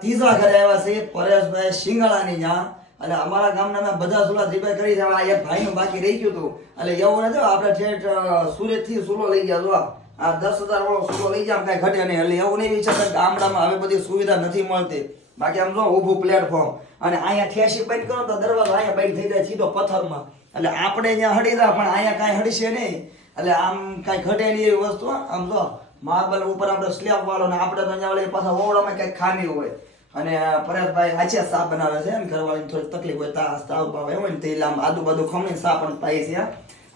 ત્રીજા ઘરે આવ્યા છે પરેશભાઈ શિંગાળાની ન્યા એટલે અમારા ગામના બધા ચૂલા રિપેર કરી છે. આ એક ભાઈનું બાકી રહી ગયું હતું એટલે એવું નથી આપણે ઠેઠ સુરત થી ચૂલો લઈ ગયા જો આ 10,000 વાળો ચૂલો લઈ ગયા કઈ ઘટે નહીં એટલે એવું નહીં વિચાર ગામડામાં હવે બધી સુવિધા નથી મળતી. બાકી આમ જો ઊભું પ્લેટફોર્મ અને અહીંયા ઠેસી બંધ કરો તો દરવાજો અહીંયા બંધ થઈ જાય સીધો પથ્થરમાં એટલે આપણે અહીંયા હડી જાય પણ અહીંયા કાંઈ હડીશે નહીં એટલે આમ કાંઈ ઘટે નહીં એવી વસ્તુ. આમ જો માર્બલ ઉપર આપણે સ્લેબ વાળો ને આપણે તો અહીંયા વળી પાછા ઓવડામાં કંઈક ખામી હોય અને પરેશભાઈ હાચે સા બનાવે છે ને ઘરવાળીને થોડી તકલીફ હોય તાવ ભાવ હોય ને તે આમ આજુબાજુ ખમણી સા પણ થાય છે.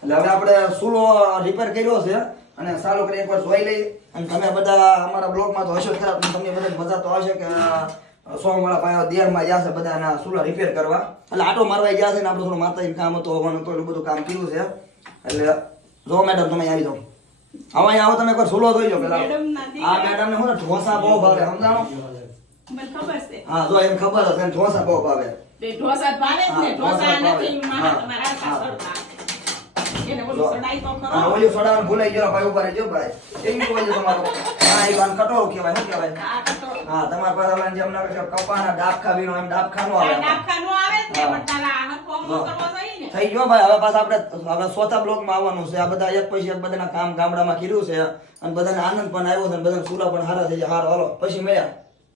એટલે હવે આપણે ચૂલો રિપેર કર્યો છે અને ચાલુ કરી એકવાર જોઈ લઈએ અને તમે બધા અમારા બ્લોગમાં તો હશો ખરા તમને બધા મજા તો આવશે કે સોમવાળા ભાઈઓ દેરમાં જશે બધાના ચૂલા રિપેર કરવા એટલે આટો મારવા ગયા છે ને આપણે થોડું માતાજીનું કામ હતું હોવાનું હતું એટલું બધું કામ કર્યું છે એટલે જો મેડમ તમે આવી જાઓ હવે અહીંયા આવો તમે એકવાર ચૂલો જોઈ લો પેલા આ મેડમ ને હું ને ઢોસા બહુ ભાવે સમજાણો મને ખબર છે. હા જો એમ ખબર હશે ઢોસા બહુ ભાવે તે ઢોસા જ ભાવે જ ને, ઢોસા નથી તમારા પાછળના. એને ઓલું સડાઈ તો ખરો. હા ઓલી સોડાવાનું ભૂલાઈ ગયો ભાઈ ઉભા રહેજો ભાઈ એમ કોઈ તમારો હા એ વાન કટોરો કહેવાય શું કહેવાય આ કટોરો. હા તમારા પર ઓલા જેમ ના કપાના ડાબખા વીનો એમ ડાબખા નો આવે ડાબખા નો આવે જ ને, પણ તારા હરખો અમલો કરવો જોઈએ ને. થઈ ગયો ભાઈ હવે પાછા આપણે ચોથા બ્લોકમાં આવવાનું છે. આ બધા એક પછી એક બધાના કામ ગામડામાં કર્યું છે અને બધાને આનંદ પણ આવ્યો છે અને બધાને ચૂલા પણ સારા થઈ જાય. હારો હાલો પછી મળ્યા.